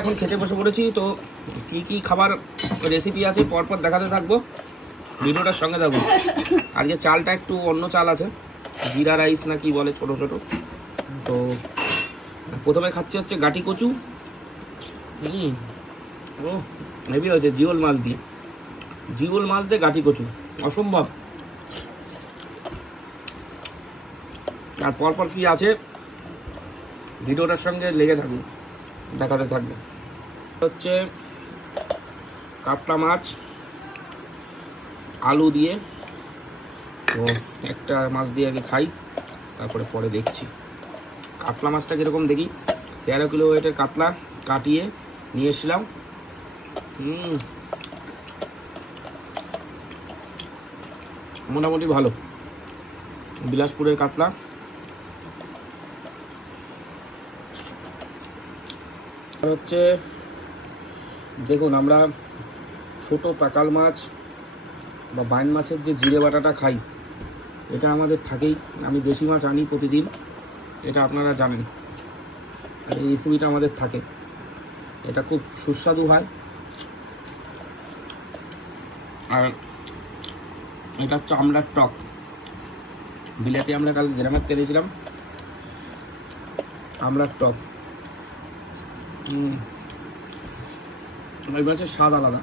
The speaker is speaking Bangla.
এখন খেতে বসে পড়েছি, তো কী কী খাবার রেসিপি আছে পরপর দেখাতে থাকবো, ভিডিওটার সঙ্গে থাকবো। আজকে চালটা একটু অন্য চাল আছে, জিরা রাইস না কি বলে, ছোটো ছোটো। তো প্রথমে খাচ্ছি হচ্ছে গাটি কচু। ও হেভি হয়েছে, জিওল মাছ দিয়ে গাটি কচু, অসম্ভব। আর পরপর কি আছে ভিডিওটার সঙ্গে লেগে থাকবে, দেখাতে থাকবে। হচ্ছে কাতলা মাছ আলু দিয়ে, তো একটা মাছ দিয়ে আগে খাই, তারপরে পরে দেখছি কাতলা মাছটা কীরকম দেখি। 13 কিলো ওয়েটের কাতলা কাটিয়ে নিয়ে এসেছিলাম। মোটামুটি ভালো, বিলাসপুরের কাতলা। হচ্ছে দেখুন, আমরা ছোট পাকাল মাছ বা বাইন মাছের যে জিরে বাটাটা খাই, এটা আমাদের থাকেই। আমি দেশি মাছ আনি প্রতিদিন, এটা আপনারা জানেন। আর এই রেসিপিটা আমাদের থাকে, এটা খুব সুস্বাদু হয়। আর এটা চামড়ার টক, বিলাতি আমরা কাল গ্রামের তেলেছিলাম, আমড়ার টক। ওই মাছের স্বাদ আলাদা।